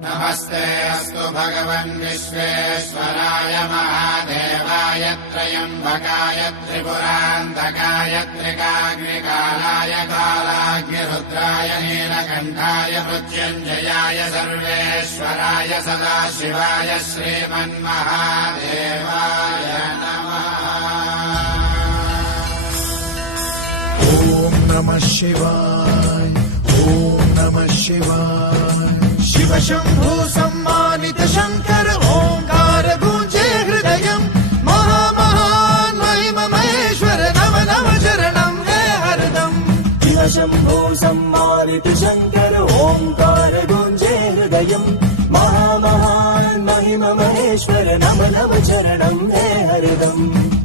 नमस्ते अस्तु भगवन् विश्वेश्वराय महादेवाय त्र्यम्बकाय त्रिपुरान्तकाय त्रिकाग्निकालाय कालाग्निरुद्राय नीलकण्ठाय मृत्युञ्जयाय सर्वेश्वराय सदाशिवाय श्रीमन्महादेवाय नमः। ॐ नमः शिवाय, ॐ नमः शिवाय। शिव शंभु सम्मानित शंकर ओंकार गूंजे हृदयम्। महामहान् महिम महेश्वर नव नव शरणं हे हरदम्। शिव शंभु सम्मानित शंकर ओंकार गूंजे हृदयम्। महामहान् महिम महेश्वर नव नव शरणं हे हरदम्।